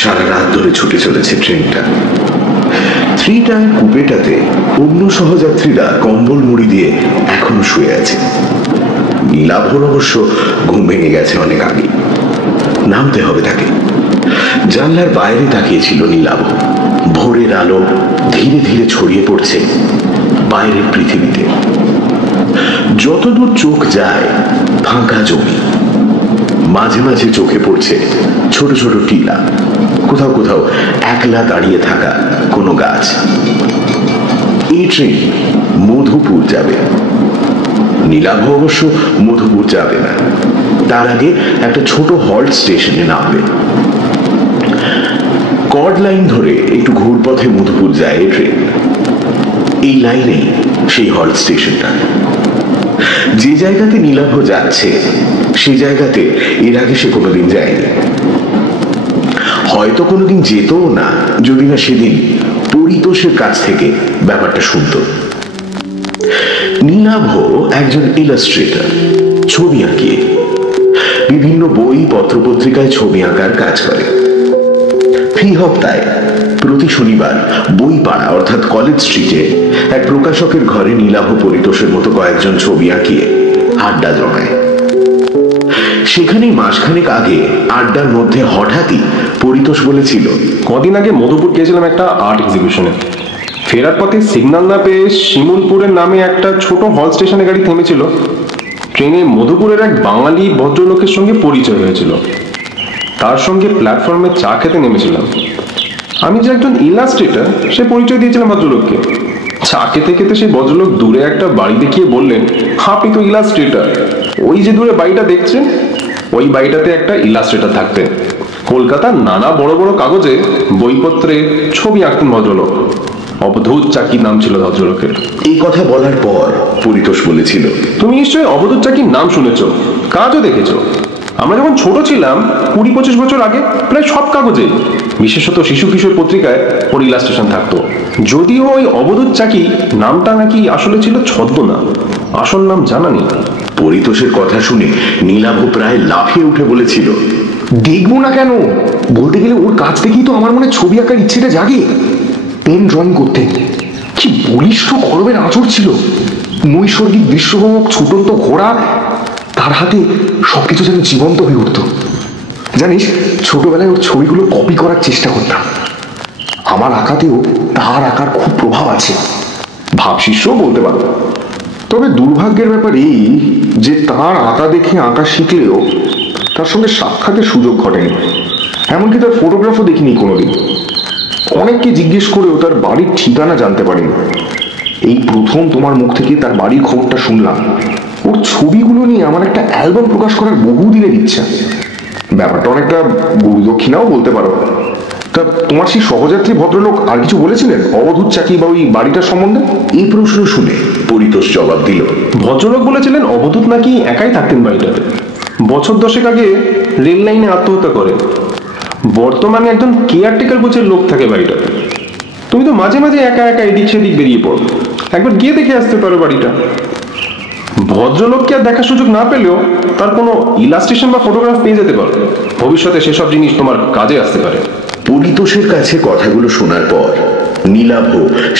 সারা রাত ধরে ছুটে চলেছে ট্রেনটা। 3 টায়ার কুপেটাতে অন্য সহযাত্রীরা কম্বল মুড়ি দিয়ে এখনো শুয়ে আছে। নীলাভর অবশ্য ঘুম ভেঙে গেছে অনেক আগে। নামতে হবে তাকে। জানলার বাইরে তাকিয়েছিল নীলাভ। ভোরের আলো ধীরে ধীরে ছড়িয়ে পড়ছে বাইরের পৃথিবীতে। যতদূর চোখ যায় ফাঁকা জমি, মাঝে মাঝে চোখে পড়ছে ছোট ছোট টিলা, কোথাও কোথাও একলা দাঁড়িয়ে থাকা কোনো গাছ। এই ট্রেন মধুপুর যাবে। নীলাভ অবশ্য মধুপুর যাবে না, তার আগে একটা ছোট হল্ট স্টেশনে নামবে। কর্ড লাইন ধরে একটু ঘুরপথে মধুপুর যায় এই ট্রেন। এই লাইনেই সেই হল্ট স্টেশনটা। যে জায়গাতে নীলাভ যাচ্ছে সেই জায়গাতে এর আগে সে কোনোদিন যায়নি, হয়তো কোনোদিন যেতও না যদি না সেদিন পরিতোষের কাছ থেকে ব্যাপারটা শুনত। নীলাভ একজন ইলাস্ট্রেটর, ছবি আঁকিয়ে বিভিন্ন বই পত্রপত্রিকায় ছবি আঁকার কাজ করে। ফি হপ্তায় প্রতি শনিবার বই পাড়া অর্থাৎ কলেজ স্ট্রিটে এক প্রকাশকের ঘরে নীলাভ পরিতোষের মতো কয়েকজন ছবি আঁকিয়ে আড্ডা জমায়। সেখানেই মাসখানেক আগে আড্ডার মধ্যে হঠাৎই পরিতোষ বলেছিল, কদিন আগে মধুপুর গিয়েছিলাম একটা আর্ট এক্সিবিশনে। ফেরার পথে সিগন্যাল না পেয়ে শিমুলপুরের নামে একটা ছোট হল স্টেশনে গাড়ি থেমেছিল। ট্রেনে মধুপুরের এক বাঙালি ভদ্রলোকের সঙ্গে পরিচয় হয়েছিল। তার সঙ্গে প্ল্যাটফর্মে চা খেতে নেমেছিলাম। আমি যে একজন ইলাস্ট্রেটর সে পরিচয় দিয়েছিলাম ভদ্রলোককে। চা খেতে খেতে সেই ভদ্রলোক দূরে একটা বাড়ি দেখিয়ে বললেন, আপনি তো ইলাস্ট্রেটর, ওই যে দূরে বাড়িটা দেখছেন ওই বাড়িটাতে একটা ইলাস্ট্রেটর থাকতেন। কলকাতার নানা বড় বড় কাগজে বইপত্রে ছবি আঁকতেন ভদ্রলোক। অবধূত চাকি নাম ছিল ভদ্রলোকের। এই কথা বলার পর পরিতোষ বলেছিল, তুমি নিশ্চয়ই অবধূত চাকির নাম শুনেছ, কাজও দেখেছো। আমরা যখন ছোট ছিলাম 20-25 বছর আগে প্রায় সব কাগজে, বিশেষত শিশু কিশোর পত্রিকায় ওর ইলাস্ট্রেশন থাকতো। যদিও ওই অবধূত চাকি নামটা নাকি আসলে ছিল ছদ্মনাম, আসল নাম জানা নেই। পরিতোষের কথা শুনে নীলাভ প্রায় লাফিয়ে উঠে বলেছিল, দেখবো না কেন, বলতে গেলে ওর কাছ থেকেই তো আমার মনে ছবি আঁকার ইচ্ছেটা জাগে। পেন ড্রয়িং করতেন, কি বলিষ্ঠ গর্বের আঁচড় ছিল, নৈসর্গিক দৃশ্যভোগ, ছুটন্ত ঘোড়া, তার হাতে সবকিছু যেন জীবন্ত হয়ে উঠত। জানিস, ছোটবেলায় ওর ছবিগুলো কপি করার চেষ্টা করতাম। আমার আঁকাতেও তার আঁকার খুব প্রভাব আছে, ভাবশিষ্যও বলতে পারো। তবে দুর্ভাগ্যের ব্যাপার এই যে তার আঁকা দেখে আঁকা শিখলেও তার সঙ্গে সাক্ষাতের সুযোগ ঘটেনি, এমনকি তার ফটোগ্রাফও দেখিনি কোনোদিন। অনেককে জিজ্ঞেস করেও তার বাড়ির ঠিকানা জানতে পারিনি। এই প্রথম তোমার মুখ থেকে তার বাড়ির খবরটা শুনলাম। ওর ছবিগুলো নিয়ে আমার একটা অ্যালবাম প্রকাশ করার বহুদিনের ইচ্ছা। ব্যাপারটা অনেকটা গুরুদক্ষিণাও বলতে পারো। তা তোমার সেই সহযাত্রী ভদ্রলোক আর কিছু বলেছিলেন অবধূত চাকি বা ওই বাড়িটার সম্বন্ধে? এই প্রশ্ন শুনে পরিতোষ জবাব দিল, ভদ্রলোক বলেছিলেন অবধূত নাকি একাই থাকতেন বাড়িটাতে। বছর 10 আগে রেল লাইনে আত্মহত্যা করে। বর্তমানে একজন কেয়ারটেকার গোছের লোক থাকে বাড়িটাতে। তুমি তো মাঝে মাঝে একা একা এদিক সেদিক বেরিয়ে পড়ো, একবার গিয়ে দেখে আসতে পারো বাড়িটা। ভদ্রলোককে আর দেখার সুযোগ না পেলেও তার কোনো ইলাস্ট্রেশন বা ফটোগ্রাফ পেয়ে যেতে পারো। ভবিষ্যতে সেসব জিনিস তোমার কাজে আসতে পারে। পরিতোষের কাছে কথাগুলো শোনার পর নীলাভ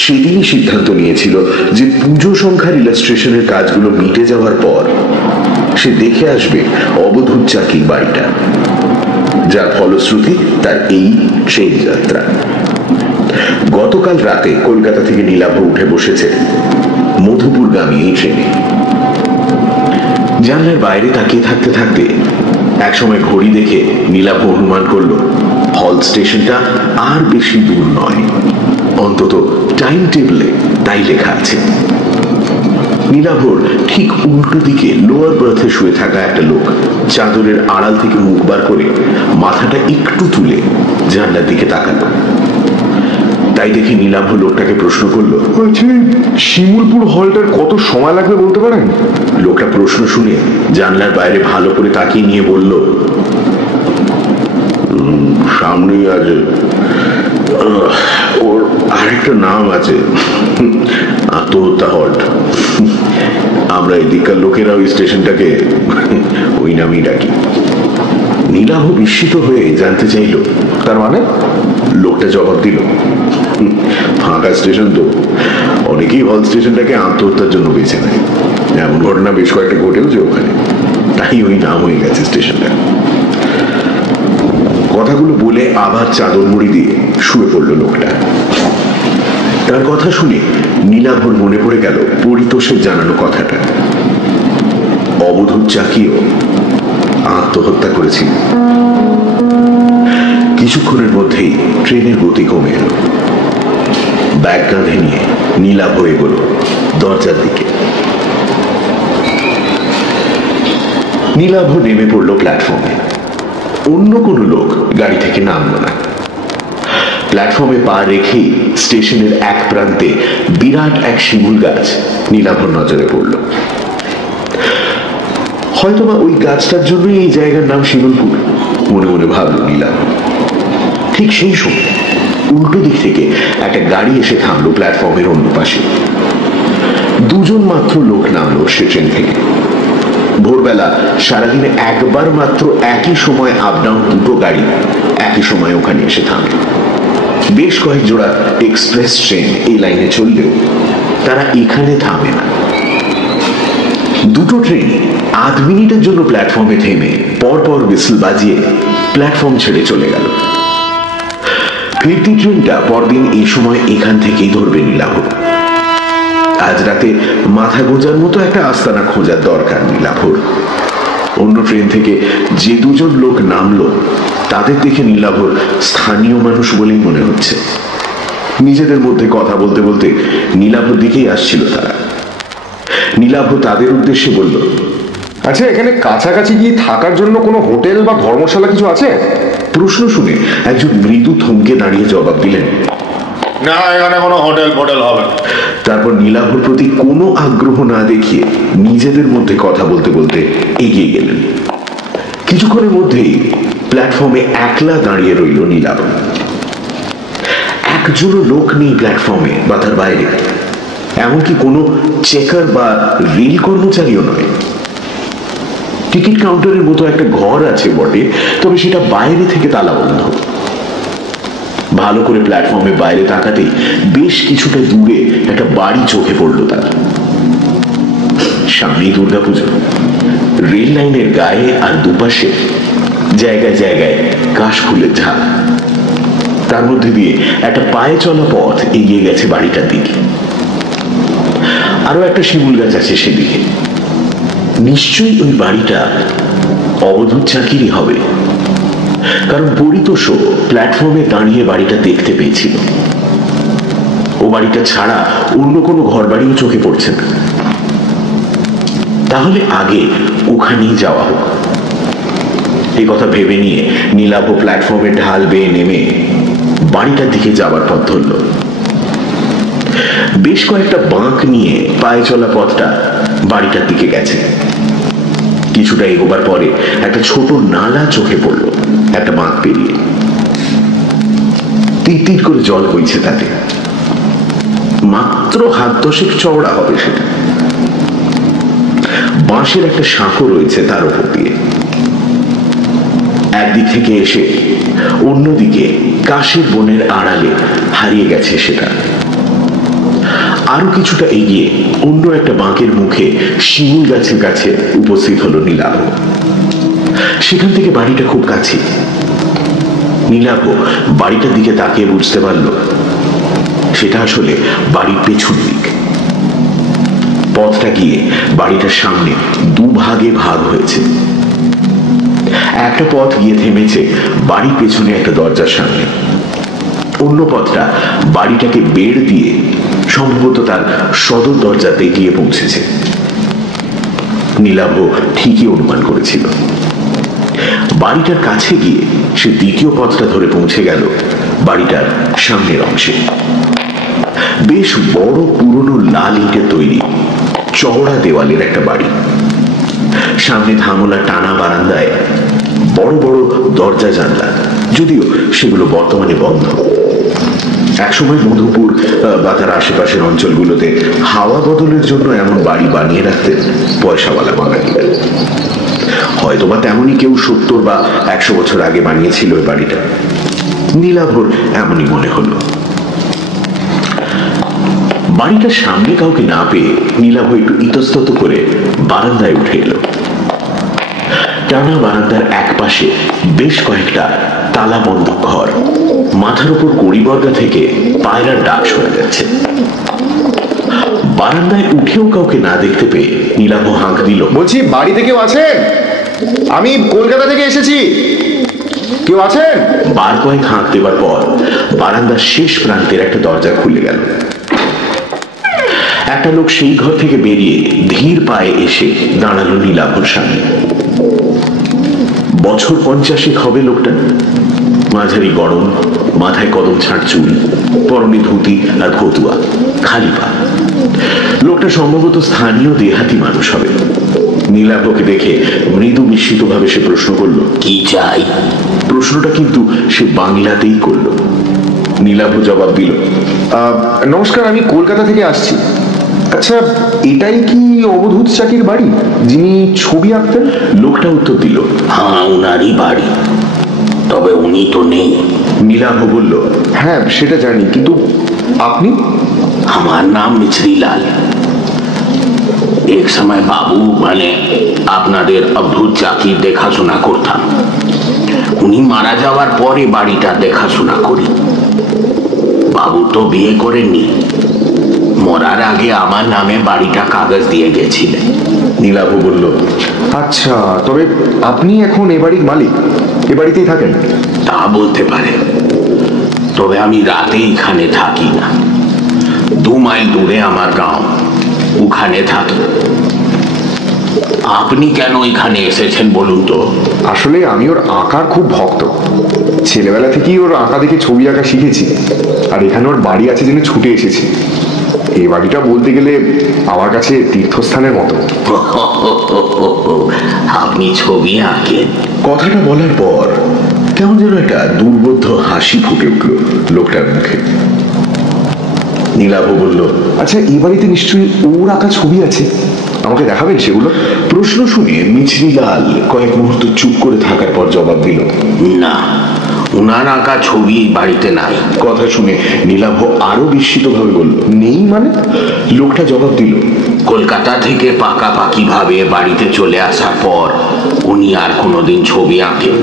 সেদিনই সিদ্ধান্ত নিয়েছিল যে পুজো সংখ্যার ইলাস্ট্রেশনের কাজগুলো মিটে যাওয়ার পর সে দেখে আসবে অবধূত চাকির বাড়িটা, যার ফলশ্রুতি তার এই ট্রেন যাত্রা। গতকাল রাতে কলকাতা থেকে নীলাভ উঠে বসেছে মধুপুরগামী এই ট্রেনে। জানলার বাইরে তাকিয়ে থাকতে থাকতে একসময় ঘড়ি দেখে নীলাভ অনুমান করলো হল স্টেশনটা আর বেশি দূর নয়, অন্তত টাইম টেবিলে তাই লেখা আছে। নীলাভর ঠিক উল্টো দিকে লোয়ার বার্থে শুয়ে থাকা একটা লোক চাদরের আড়াল থেকে মুখ বার করে মাথাটা একটু তুলে জানলার দিকে তাকালো। তাই দেখে নীলাভ লোকটাকে প্রশ্ন করলো, শিমুলপুর হলটার কত সময় লাগবে বলতে পারেন? লোকটা প্রশ্ন শুনে জানলার বাইরে ভালো করে তাকিয়ে নিয়ে বলল, সামনেই আছে, ওর আরেকটা নাম আছে, আত্মহত্যা হল্ট। আমরা এদিককার লোকেরা ওই স্টেশনটাকে ওই নামেই ডাকি। নীলাভ বিস্মিত হয়ে জানতে চাইল, তার মানে? লোকটা জবাব দিল, ফাঁকা স্টেশন তো, অনেকেই হল স্টেশনটাকে আত্মহত্যার জন্য বেছে নেয়। এমন ঘটনা বেশ কয়েকটা ঘটেওছে ওখানে, তাই ওই নাম হয়ে গেছে স্টেশনটা। কথাগুলো বলে আবার চাদর মুড়ি দিয়ে শুয়ে পড়লো লোকটা। তার কথা শুনে নীলাভর মনে পড়ে গেল পরিতোষের জানানো কথাটা। অবধূত চাকিও আত্মহত্যা করেছিল। কিছুক্ষণের মধ্যেই ট্রেনের গতি কমে এলো। ব্যাগ কাঁধে নিয়ে নীলাভ এগোলো দরজার দিকে। নীলাভ নেমে পড়লো প্ল্যাটফর্মে। অন্য কোনো লোক গাড়ি থেকে নামলো না। প্ল্যাটফর্মে পা রেখেই স্টেশনের এক প্রান্তে বিরাট এক শিমুল গাছ নীলাভর নজরে পড়ল। হয়তোবা ওই গাছটার জন্যই এই জায়গার নাম শিমুলপুর, মনে মনে ভাবল নীলাভ। ঠিক সেই সময় উল্টো দিক থেকে একটা গাড়ি এসে থামলো প্ল্যাটফর্মের অন্য পাশে। দুজন মাত্র লোক নামলো সে ট্রেন থেকে। ভোরবেলা সারাদিনে একবার মাত্র একই সময় আপ ডাউন দুটো গাড়ি একই সময় ওখানে এসে থামে। বেশ কয়েক জোড়া এক্সপ্রেস ট্রেন এই লাইনে চললেও তারা এখানে থামে না। দুটো ট্রেন আধ মিনিটের জন্য প্ল্যাটফর্মে থেমে পরপর হুইসল বাজিয়ে প্ল্যাটফর্ম ছেড়ে চলে গেল। ফিরতি ট্রেনটা পরদিন এই সময় এখান থেকেই ধরবে নীলাভ। আজ রাতে মাথা গোজার মতো একটা আস্তানা খোঁজার দরকার নীলাভর। অন্য ট্রেন থেকে যে দুজন লোক নামলো তাদের দেখে নীলাভর স্থানীয় মানুষ বলেই মনে হচ্ছে। নিজেদের মধ্যে কথা বলতে বলতে নীলাভর দিকেই আসছিল তারা। নীলাভ তাদের উদ্দেশ্যে বলল, আচ্ছা, এখানে কাছাকাছি গিয়ে থাকার জন্য কোনো হোটেল বা ধর্মশালা কিছু আছে? প্রশ্ন শুনে একজন মৃদু থমকে দাঁড়িয়ে জবাব দিলেন, না, এখানে কোনো হোটেল ফোটেল হবে না। তারপর নীলাভর প্রতি কোনো আগ্রহ না দেখিয়ে নিজেদের মধ্যে কথা বলতে বলতে এগিয়ে গেলেন। কিছুক্ষণের মধ্যেই প্ল্যাটফর্মে একলা দাঁড়িয়ে রইল নীলাভ। একজনও লোক নেই প্ল্যাটফর্মে বা তার বাইরে, এমনকি কোনো চেকার বা রেল কর্মচারীও নয়। টিকিট কাউন্টারের মতো একটা ঘর আছে বটে, তবে সেটা বাইরে থেকে তালা বন্ধ। ভালো করে প্ল্যাটফর্মে বাইরে তাকাতেই বেশ কিছুটা দূরে একটা বাড়ি চোখে পড়লো তার। সামনেই দুর্গাপুজো। রেল লাইনের গায়ে আর দুপাশে জায়গায় জায়গায় কাশফুলের ঝাড়। তার মধ্যে দিয়ে একটা পায়ে চলা পথ এগিয়ে গেছে বাড়িটার দিকে। আরো একটা শিমুল গাছ আছে সেদিকে। নিশ্চয়ই ওই বাড়িটা অবধূত চাকিরই হবে, কারণ পরিতোষও প্ল্যাটফর্মে দাঁড়িয়ে বাড়িটা দেখতে পেয়েছিল। ও বাড়িটা ছাড়া অন্য কোনো ঘর বাড়িও চোখে পড়ছে না। তাহলে আগে ওখানেই যাওয়া হোক। এই কথা ভেবে নিয়ে নীলাভ প্ল্যাটফর্মে ঢাল বেয়ে নেমে বাড়িটার দিকে যাবার পথ ধরল। বেশ কয়েকটা বাঁক নিয়ে পায়ে চলা পথটা বাড়িটার দিকে গেছে। কিছুটা এগোবার পরে একটা ছোট নালা চোখে পড়ল একটা বাঁক পেরিয়ে। তির করে জল বইছে তাতে। মাত্র হাত দশেক চওড়া হবে সেটা। বাঁশের একটা সাঁকো রয়েছে তার উপর দিয়ে। একদিক থেকে এসে অন্যদিকে কাশের বনের আড়ালে হারিয়ে গেছে সেটা। আরো কিছুটা এগিয়ে অন্য একটা বাঁকের মুখে শিমুল গাছের কাছে উপস্থিত হলো নীলাভ। সেখান থেকে বাড়িটা খুব কাছে। নীলাভ বাড়িটার দিকে তাকিয়ে বুঝতে পারল সেটা আসলে বাড়ির পেছন দিক। পথটা গিয়ে বাড়িটার সামনে দুভাগে ভাগ হয়েছে। একটা পথ গিয়ে থেমেছে বাড়ির পেছনে একটা দরজার সামনে। অন্য পথটা বাড়িটাকে বেড় দিয়ে সম্ভবত তার সদর দরজাতে গিয়ে পৌঁছেছে। নীলাভ ঠিকই অনুমান করেছিল। বাড়িটার কাছে গিয়ে সে দ্বিতীয় পথটা ধরে পৌঁছে গেল বাড়িটার সামনের অংশে। বেশ বড় পুরনো লাল ইটের তৈরি চওড়া দেওয়ালের একটা বাড়ি। সামনে ধামলা টানা বারান্দায় বড় বড় দরজা জানলা, যদিও সেগুলো বর্তমানে বন্ধ। একসময় মধুপুর বা তার আশেপাশের অঞ্চলগুলোতে হাওয়া বদলের জন্য এমন বাড়ি বানিয়ে রাখতেন পয়সাওয়ালা বাঙালিরা। হয়তোবা তেমনই কেউ 70 বা 100 বছর আগে বানিয়েছিল ওই বাড়িটা। নীলাভর এমনই মনে হলো। বাড়িটার সামনে কাউকে না পেয়ে নীলাভ একটু ইতস্তত করে বারান্দায় উঠে এলো। টানা বারান্দার এক পাশে বেশ কয়েকটা তালা বন্ধ ঘর, মাথার উপর কড়িবর্গা থেকে পায়রার ডাক শোনা যাচ্ছে। বারান্দায় উঠেও কাউকে না দেখতে পেয়ে নীলাভ হাঁক দিল, বলছি বাড়িতে কেউ আছেন? আমি কলকাতা থেকে এসেছি, কেউ আছেন? বার কয়েক হাঁক দেবার পর বারান্দার শেষ প্রান্তের একটা দরজা খুলে গেল। একটা লোক সেই ঘর থেকে বেরিয়ে ধীর পায়ে এসে দাঁড়ালো নীলাভর সামনে। বছর 50 হবে লোকটা। মাঝারি গড়ন, মাথায় কদম ছাঁট চুল, পরনে ধুতি আর ফতুয়া, খালি পা। লোকটা সম্ভবত স্থানীয় দেহাতি মানুষ হবে। নীলাভকে দেখে মৃদু বিস্মিত ভাবে সে প্রশ্ন করল, কি চাই? প্রশ্নটা কিন্তু সে বাংলাতেই করল। নীলাভ জবাব দিল, নমস্কার, আমি কলকাতা থেকে আসছি। আচ্ছা, এটাই কি অবধূত চাকির বাড়ি, যিনি ছবি আঁকতেন? লোকটা উত্তর দিল, হ্যাঁ, উনারই বাড়ি, তবে উনি তো নেই। নীলাভ বলল, হ্যাঁ সেটা জানি, কিন্তু আপনি? আমার নাম মিছরিলাল। এক সময় বাবু মানে আপনাদের অবধূত চাকির দেখাশোনা করতাম। উনি মারা যাওয়ার পরে বাড়িটা দেখাশোনা করি। বাবু তো বিয়ে করেননি, মরার আগে আমার নামে বাড়িটা কাগজ দিয়ে গেছিলেন। নীলাভ বলল, আচ্ছা, তবে আপনি এখন এ বাড়ির মালিক, এ বাড়িতেই থাকেন? তা বলতে পারে, তবে আমি রাতে এখানে থাকি না। 2 মাইল দূরে আমার গাঁও, ওখানে থাকি। আপনি কেন এখানে এসেছেন বলুন তো? আসলে আমি ওর আঁকার খুব ভক্ত। ছেলেবেলা থেকেই ওর আঁকা দেখে ছবি আঁকা শিখেছি, আর এখানে ওর বাড়ি আছে জেনে ছুটে এসেছি। এই বাড়িটা বলতে গেলে আমার কাছে তীর্থস্থানের মতো। আপনি ছবি আঁকেন? কথাটা বলার পর কেমন যেন একটা দুর্বোধ্য হাসি ফুটে উঠল লোকটার মুখে। নীলাভ বলল, আচ্ছা, এই বাড়িতে নিশ্চয়ই ওর আঁকা ছবি আছে, আমাকে দেখাবেন সেগুলো? প্রশ্ন শুনে মিছরিলাল কয়েক মুহূর্ত চুপ করে থাকার পর জবাব দিল, না, উনার আঁকা ছবি এই বাড়িতে নাই। কথা শুনে নীলাভ আরো বিস্মিত ভাবে বলল, নেই মানে? লোকটা জবাব দিল, কলকাতা থেকে পাকাপাকি ভাবে বাড়িতে চলে আসার পর উনি আর কোনোদিন ছবি আঁকেন।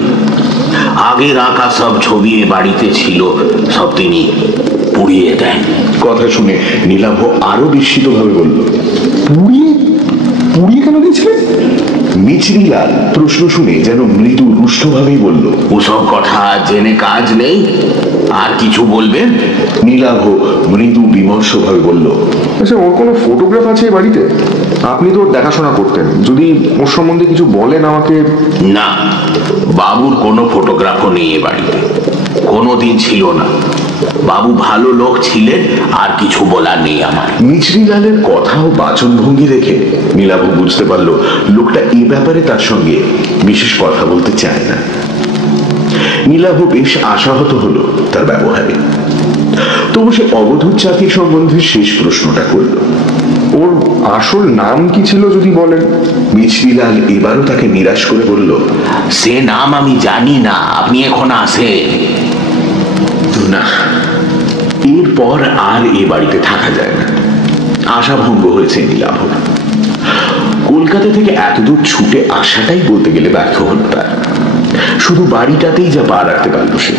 আগের আঁকা সব ছবি এ বাড়িতে ছিল, সব তিনি পুড়িয়ে দেন। কথা শুনে নীলাভ আরো বিস্মিত ভাবে বলল, পুড়িয়ে? পুড়িয়ে কেন দিয়েছিলেন? মিছরিলাল প্রশ্ন শুনে যেন মৃদু রুষ্টভাবেই বলল, ওসব কথা জেনে কাজ নেই, আর কিছু বলবেন? নীলাভ মৃদু বিমর্ষ ভাবে বলল, আচ্ছা, ওর কোনো ফটোগ্রাফ আছে এই বাড়িতে? আপনি তো ওর দেখাশোনা করতেন, যদি ওর সম্বন্ধে কিছু বলেন আমাকে। না, বাবুর কোনো ফটোগ্রাফও নেই এ বাড়িতে, কোনোদিন ছিল না। বাবু ভালো লোক ছিলেন, আর কিছু বলার নেই আমার। মিছরিলালের কথা ও বাচনভঙ্গি দেখে নীলাভ বুঝতে পারল লোকটা এই ব্যাপারে তার সঙ্গে বিশেষ কথা বলতে চায় না। নীলাভ বেশ আশাহত হলো তার ব্যবহারে। তবু সে অবধূত চাকির সম্বন্ধে শেষ প্রশ্নটা করল, ওর আসল নাম কি ছিল যদি বলেন? মিছরিলাল এবারও তাকে নিরাশ করে বলল, সে নাম আমি জানি না, আপনি এখন আসেন। না, এরপর আর এ বাড়িতে থাকা যায় না। আশাভঙ্গ হয়েছে নীলাভ। কলকাতা থেকে এতদূর ছুটে আসাটাই বলতে গেলে ব্যর্থ হল তার। শুধু বাড়িটাতেই যা পা রাখতে পারল সে।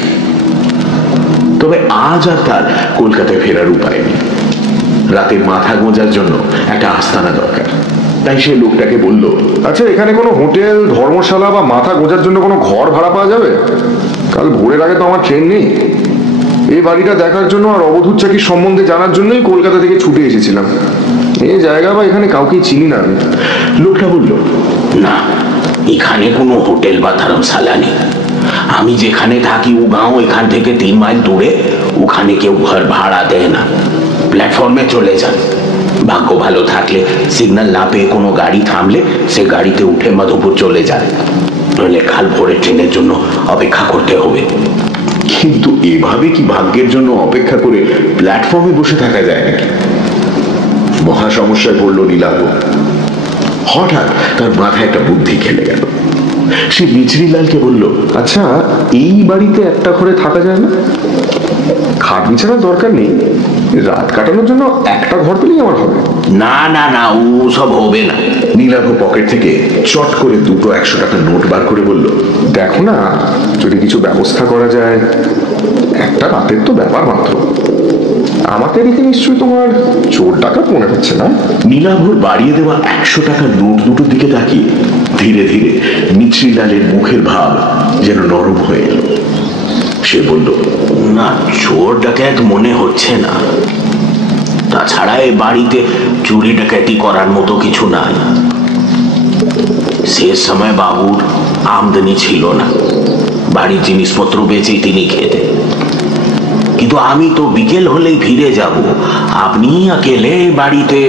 তবে আজ আর তার কলকাতায় ফেরার উপায় নেই। রাতে মাথা গোঁজার জন্য একটা আস্তানা দরকার। তাই সে লোকটাকে বলল, আচ্ছা, এখানে কোনো হোটেল, ধর্মশালা বা মাথা গোজার জন্য কোনো ঘর ভাড়া পাওয়া যাবে? কাল ভোরের আগে তো আমার ট্রেন নেই। এই বাড়িটা দেখার জন্য আর অবধূত চাকির সম্বন্ধে জানার জন্যই কলকাতা থেকে ছুটে এসেছিলাম। এই জায়গা বা এখানে কাউকেই চিনি না আমি। লোকটা বলল, না, এখানে কোনো হোটেল বা ধর্মশালা নেই। আমি যেখানে থাকি ও গাঁও এখান থেকে 3 মাইল দূরে, ওখানে কেউ ঘর ভাড়া দেয় না। প্ল্যাটফর্মে চলে যান। ভাগ্য ভালো থাকলে সিগন্যাল না পেয়ে কোনো গাড়ি থামলে সে গাড়িতে উঠে মধুপুর চলে যায়, নইলে কাল ভোরের ট্রেনের জন্য অপেক্ষা করতে হবে। কিন্তু এভাবে কি ভাগ্যের জন্য অপেক্ষা করে প্ল্যাটফর্মে বসে থাকা যায় নাকি? মহা সমস্যায় পড়ল নীলাভ। হঠাৎ তার মাথায় একটা বুদ্ধি খেলে গেল। সে মিছরিলালকে বলল, আচ্ছা, এই বাড়িতে একটা ঘরে থাকা যায় না? খাট বিছানার দরকার নেই, রাত কাটানোর জন্য একটা ঘর পেলেই আমার হবে। না না না, ও সব হবে না। নীলাভ পকেট থেকে চট করে দুটো 100 টাকার নোট বার করে বলল, দেখো না, যদি কিছু ব্যবস্থা করা যায়। একটা রাতের তো ব্যাপার মাত্র। আমাকে দেখে নিশ্চয়ই তোমার চোর ডাকাত মনে হচ্ছে না? নীলাভর বাড়িয়ে দেওয়া 100 টাকার নোট দুটোর দিকে তাকিয়ে ধীরে ধীরে মিছরিলালের মুখের ভাব যেন নরম হয়ে এলো। সে বলল, না, চোর ডাকাত মনে হচ্ছে না। তাছাড়া এই বাড়িতে চুরি ডাকাতি করার মতো কিছু নাই। শেষ সময় বাবুর আমদানি ছিল না, বাড়ির জিনিসপত্র বেচে তিনি খেতেন। কিন্তু আমি তো বিকেল হলেই ফিরে যাব, আপনি একেলে বাড়িতে।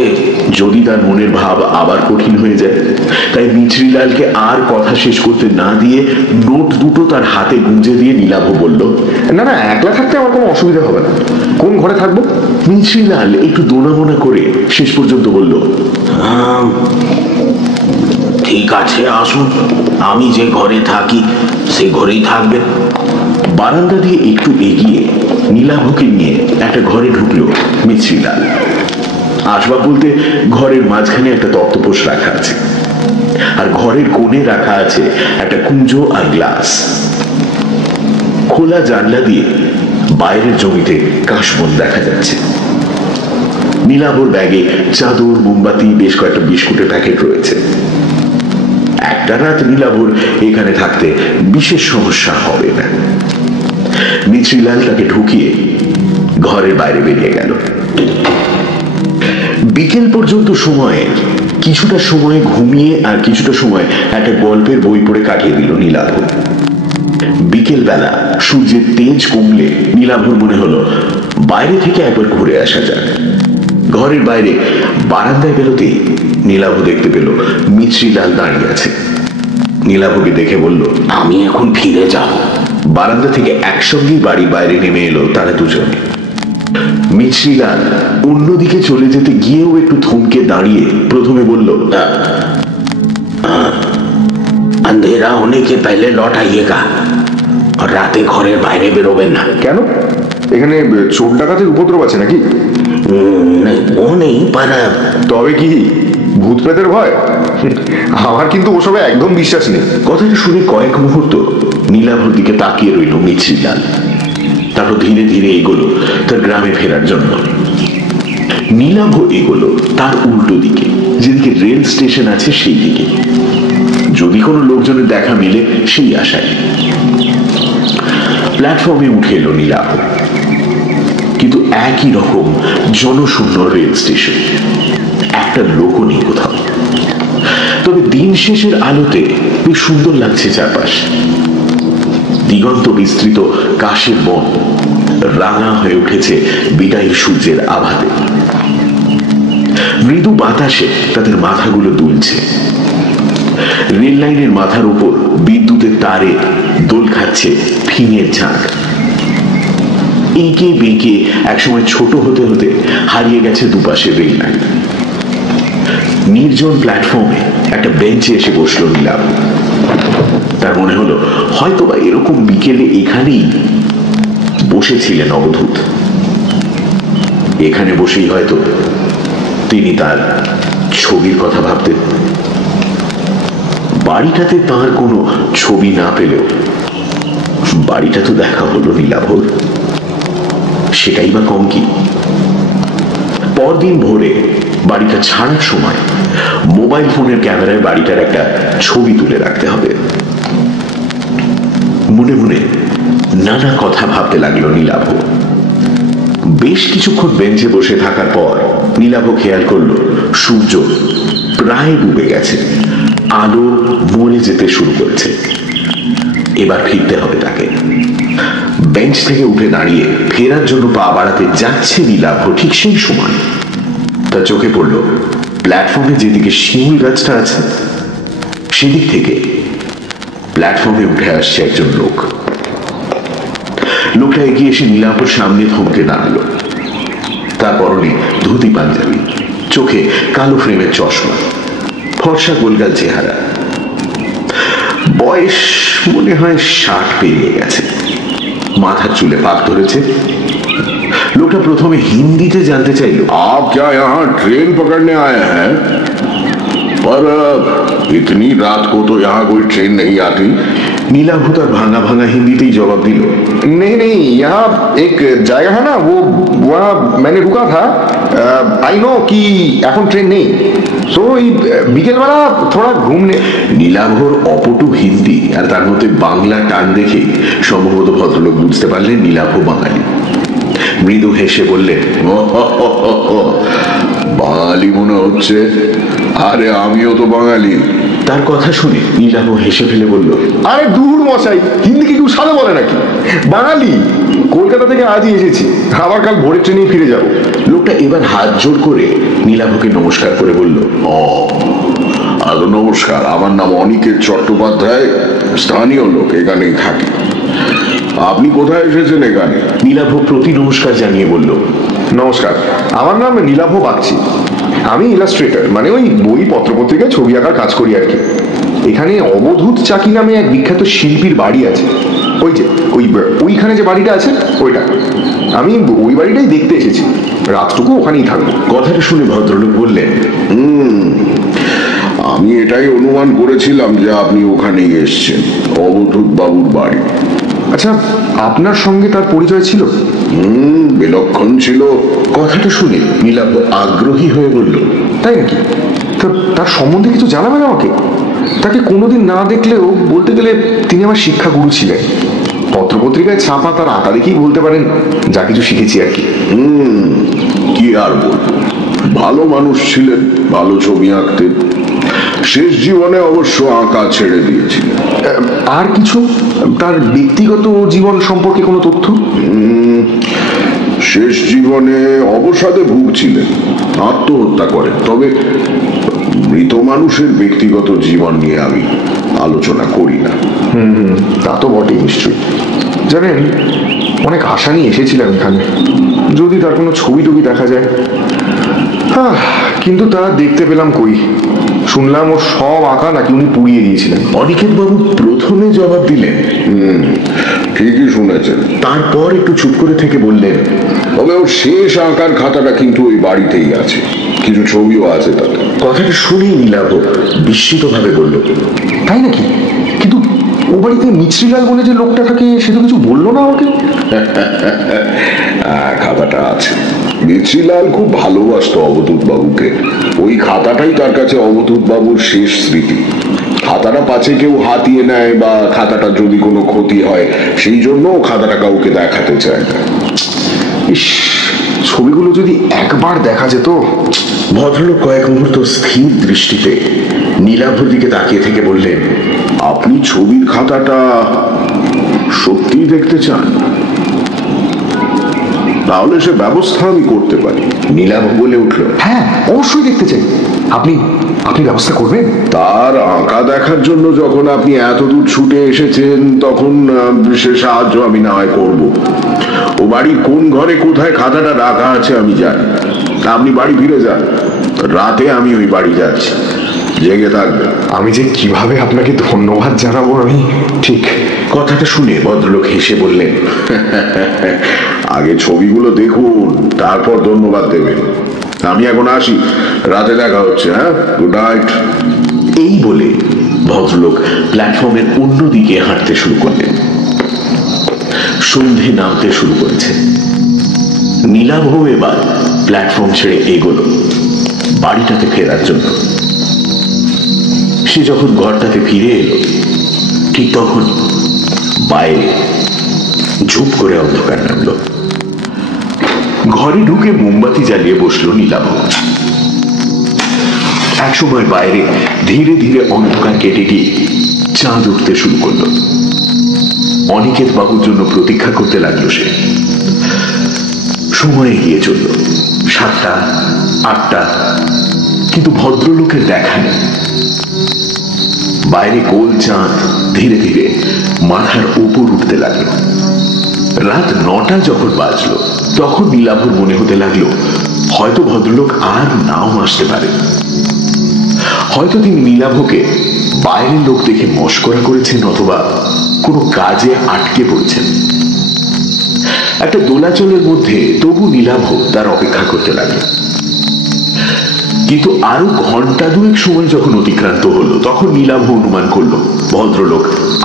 যদি তার মনের ভাব আবার কঠিন হয়ে যায়, তাই মিছরিলালকে আর কথা শেষ করতে না দিয়ে নোট দুটো তার হাতে গুঁজে দিয়ে নীলাভ বলল, না না, একলা থাকতে আমার কোনো অসুবিধা হবে না। কোন ঘরে থাকবো? মিছরিলাল একটু দোনামোনা করে শেষ পর্যন্ত বলল, ঠিক আছে, আসুন, আমি যে ঘরে থাকি সে ঘরেই থাকবে। বারান্দা দিয়ে একটু এগিয়ে নীলাভকে নিয়ে একটা ঘরে ঢুকলো মিছরিলাল। আসবাব বলতে ঘরের মাঝখানে একটা তক্তপোষ রাখা আছে, আর ঘরের কোণে রাখা আছে একটা কুঞ্জো আর গ্লাস। খোলা জানলা দিয়ে বাইরের জমিতে কাশবন দেখা যাচ্ছে। নীলাভর ব্যাগে চাদর, মোমবাতি, বেশ কয়েকটা বিস্কুটের প্যাকেট রয়েছে। একটা রাত নীলাভর এখানে থাকতে বিশেষ সমস্যা হবে না। মিছরিলাল তাকে ঢুকিয়ে ঘরের বাইরে বেরিয়ে গেল। বিকেল পর্যন্ত সময়ে কিছুটা সময় ঘুমিয়ে আর কিছুটা সময় একটা গল্পের বই পড়ে কাটিয়ে দিল নীলাভ। বিকেল বেলা সূর্যের তেজ কমলে নীলাভর মনে হলো বাইরে থেকে একবার ঘুরে আসা যাক। ঘরের বাইরে বারান্দায় বেরোতেই নীলাভ দেখতে পেল মিছরিলাল দাঁড়িয়ে আছে। নীলাভকে দেখে বলল, আমি এখন ফিরে যাব। বারান্দা থেকে একসঙ্গেই বাড়ির বাইরে নেমে এলো তারা দুজন। মিছরিলাল অন্যদিকে চলে যেতে গিয়েও একটু থমকে দাঁড়িয়ে প্রথমে বলল, अंधेरा होने के पहले लौट आइएगा और राते घरेর বাইরে বেরোবেন না। কেন? এখানে চোর ডাকাতের উপদ্রব আছে নাকি? ও নেই, पर তবে কি ভূত প্রেতের ভয়? আমার কিন্তু ওসবে একদম বিশ্বাস নেই। কথাটা শুনে কয়েক মুহূর্ত নীলাভর দিকে তাকিয়ে রইল মিছরিলাল। তারপর ধীরে ধীরে এগোলো তার গ্রামে ফেরার জন্য। নীলাভ এগোলো তার উল্টো দিকে, যেদিকে রেল স্টেশন আছে সেই দিকে, যদি কোনো লোকজনের দেখা মিলে সেই আশায়। প্ল্যাটফর্মে উঠে এলো নীলাভ, কিন্তু একই রকম জনশূন্য রেল স্টেশন, একটা লোকও নেই কোথাও। তবে দিন শেষের আলোতে বেশ সুন্দর লাগছে চারপাশ। দিগন্ত বিস্তৃত কাশের বন রাঙা হয়ে উঠেছে বিদায়ী সূর্যের আভাতে। মৃদু বাতাসে তাদের মাথাগুলো দুলছে। রেল লাইনের মাথার উপর বিদ্যুতের তারে দোল খাচ্ছে ফিঙের ঝাঁক। এঁকে বেঁকে একসময় ছোট হতে হতে হারিয়ে গেছে দুপাশে রেল লাইন। নির্জন প্ল্যাটফর্মে একটা বেঞ্চে এসে বসলো নীলাভ। তার মনে হলো হয়তোবা এরকম বিকেলে এখানেই বসেছিলেন অবধূত। এখানে বসেই হয়তো তিনি তার ছবির কথা ভাবতেন। বাড়িটাতে তার কোনো ছবি না পেলেও বাড়িটা তো দেখা হলো নীলাভর, সেটাই বা কম কি। পরদিন ভোরে বাড়িটা ছাড়ার সময় মোবাইল ফোনের ক্যামেরায় বাড়িটার একটা ছবি তুলে রাখতে হবে। মনে মনে নানা কথা ভাবতে লাগলো নীলাভ। বেশ কিছুক্ষণ বেঞ্চে বসে থাকার পর নীলাভ খেয়াল করলো সূর্য প্রায় ডুবে গেছে, আলো মরে যেতে শুরু করেছে। এবার ফিরতে হবে তাকে। বেঞ্চ থেকে উঠে দাঁড়িয়ে ফেরার জন্য পা বাড়াতে যাচ্ছে নীলাভ, ঠিক সেই সময় তার চোখে পড়ল প্ল্যাটফর্মে যেদিকে শিমুল গাছটা আছে সেদিক থেকে প্ল্যাটফর্মে উঠে আসছে একজন লোক। লোকটা এগিয়ে এসে নীলাভর সামনে থমকে দাঁড়ালো। তার পরনে ধুতি পাঞ্জাবি, চোখে কালো ফ্রেমের চশমা, ফর্সা গোলগাল চেহারা। বয়স মনে হয় 60 পেরিয়ে গেছে, মাথার চুলে পাক ধরেছে। লোকটা প্রথমে হিন্দিতে জানতে চাইলো, आप क्या यहाँ ट्रेन पकड़ने आए हैं? पर इतनी रात को तो यहाँ कोई ट्रेन नहीं आती। নীলাভ তার ভাঙা ভাঙা হিন্দিতেই জবাব দিল, नहीं नहीं, यहाँ एक जगह है ना, वो वहाँ मैंने रुका था। आई नो कि এখন ট্রেন নেই, সো এই বিকেলবেলা থোড়া ঘুমনে। নীলাভর অপটু হিন্দি আর তার মধ্যে বাংলা টান দেখে সম্ভবত ভদ্রলোক বুঝতে পারলেন নীলাভ বাঙালি। মৃদু হেসে বললেন, বাঙালি মনে হচ্ছে, আরে আমিও তো বাঙালি। তার কথা শুনে নীলাভ হেসে ফেলে বলল, আরে দূর মশাই, হিন্দি কি কেউ সাদা বলে নাকি? বাঙালি, কলকাতা থেকে আজই এসেছি, আবার কাল ভোরের ট্রেনে ফিরে যাব। লোকটা এবার হাত জোড় করে নীলাভকে নমস্কার করে বলল, ও আরো নমস্কার, আমার নাম অনিকেত চট্টোপাধ্যায়, স্থানীয় লোক, এখানেই থাকি। আপনি কোথায় এসেছেন এখানে? নীলাভ প্রতি নমস্কার জানিয়ে বলল, নমস্কার, আমার নাম নীলাভ বাগচি, আমি ইলাস্ট্রেটর, মানে ওই বই পত্রপত্রিকায় ছবি আঁকার কাজ করি আর কি। এখানে অবধূত চাকি নামে এক বিখ্যাত শিল্পীর বাড়ি আছে, ওই যে ওইখানে যে বাড়িটা আছে ওইটা, আমি ওই বাড়িটাই দেখতে এসেছি, রাতটুকু ওখানেই থাকবো। কথাটা শুনে ভদ্রলোক বললেন, আমি এটাই অনুমান করেছিলাম যে আপনি ওখানেই এসছেন, অবধূত বাবুর বাড়ি। আচ্ছা, আপনার সঙ্গে তার পরিচয় ছিল? বিলক্ষণ ছিল। কথাটা শুনে নীলাভ আগ্রহী হয়ে বলল, তাই নাকি? তো তার সম্বন্ধে কিছু জানাবেন আমাকে? তাকে কোনোদিন না দেখলেও বলতে গেলে তিনি আমার শিক্ষাগুরু ছিলেন। পত্রপত্রিকায় ছাপা তার আঁকা দেখেই বলতে পারেন যা কিছু শিখেছি আর কি। কি আর বলবো, ভালো মানুষ ছিলেন, ভালো ছবি আঁকতেন। শেষ জীবনে অবশ্য আঁকা ছেড়ে দিয়েছিলেন। আর কিছু তার ব্যক্তিগত জীবন সম্পর্কে কোনো তথ্য? শেষ জীবনে অবসাদে ভুগছিলেন, আত্মহত্যা করেন। তবে মৃত মানুষের ব্যক্তিগত জীবন নিয়ে আমি আলোচনা করি না। তা তো বটেই নিশ্চয়ই। জানেন, অনেক আশা নিয়ে এসেছিলাম এখানে, যদি তার কোনো ছবি টবি দেখা যায়। কিন্তু তা দেখতে পেলাম কই। শুনলাম ওর সব আঁকা নাকি উনি পুড়িয়ে দিয়েছিলেন। অনিকেত বাবু প্রথমে জবাব দিলেন, ঠিকই শুনেছেন। তারপর একটু চুপ করে থেকে বললেন, তবে ওর শেষ আঁকার খাতাটা কিন্তু ওই বাড়িতেই আছে, কিছু ছবিও আছে তাতে। কথাটা শুনেই নীলাভ বিস্মিত ভাবে বলল, তাই নাকি? কিন্তু ও বাড়িতে মিছরিলাল বলে যে লোকটা থাকে, সে তো কিছু বললো না আমাকে। খাতাটা আছে। মিছরিলাল খুব ভালোবাসতো অবধূত বাবুকে, ওই খাতাটাই তার কাছে অবধূত বাবুর শেষ স্মৃতি। খাতাটা পাছে কেউ হাতিয়ে নেয় বা খাতাটা যদি কোনো ক্ষতি হয়, সেই জন্য খাতাটা কাউকে দেখাতে চায় না। ইস, ছবিগুলো যদি একবার দেখা যেত। ভদ্রলোক কয়েক মুহূর্ত স্থির দৃষ্টিতে নীলাভর দিকে তাকিয়ে থেকে বললেন, আপনি ছবির খাতাটা সত্যি দেখতে চান? তাহলে সে ব্যবস্থা আমি করতে পারি। নীলাভ বলে উঠল, হ্যাঁ, অবশ্যই দেখতে চাই। আপনি আপনি ব্যবস্থা করবেন? তার আঁকা দেখার জন্য যখন আপনি এত দূর ছুটে এসেছেন, তখন সে সাহায্য আমি না হয় করবো। ও বাড়ির কোন ঘরে কোথায় খাতাটা রাখা আছে আমি জানি। আপনি বাড়ি ফিরে যান, রাতে আমি ওই বাড়ি যাচ্ছি, জেগে থাকবে। আমি যে কিভাবে আপনাকে ধন্যবাদ জানাবো আমি ঠিক। কথাটা শুনে ভদ্রলোক হেসে বললেন, আগে ছবিগুলো দেখুন, তারপর ধন্যবাদ দেবেন। আমি এখন আসি, রাতে দেখা হচ্ছে। হ্যাঁ, গুড নাইট। এই বলে ভদ্রলোক প্ল্যাটফর্মের অন্যদিকে হাঁটতে শুরু করলেন। সন্ধে নামতে শুরু করেছে। নীলাভ এবার প্ল্যাটফর্ম ছেড়ে এগোলো বাড়িটাতে ফেরার জন্য। সে যখন ঘরটাতে ফিরে এলো, ঠিক তখন বাইরে ঝুপ করে অন্ধকার নামলো। ঘরে ঢুকে মোমবাতি জ্বালিয়ে বসলো নীলাভ। একসময় বাইরে ধীরে ধীরে অন্ধকার কেটে গিয়ে চাঁদ উঠতে শুরু করলো। অনিকেত বাবুর জন্য প্রতীক্ষা করতে লাগলো সে। সময় এগিয়ে চলল, 7টা, 8টা, কিন্তু ভদ্রলোকের দেখা নেই। বাইরে গোল চাঁদ ধীরে ধীরে মাথার উপর উঠতে লাগলো। রাত 9টা যখন বাজলো, তখন নীলাভর মনে হতে লাগলো হয়তো ভদ্রলোক আর নাও আসতে পারে। হয়তো তিনি নীলাভকে বাইরের লোক দেখে মশকরা করেছেন অথবা কোনো কাজে আটকে পড়েছেন। একটা দোলাচলের মধ্যে তবু নীলাভ তার অপেক্ষা করতে লাগলো। কিন্তু আরো ঘন্টা দুয়েক সময় যখন অতিক্রান্ত হলো তখন নীলাভ অনুমান করলো ভদ্রলোক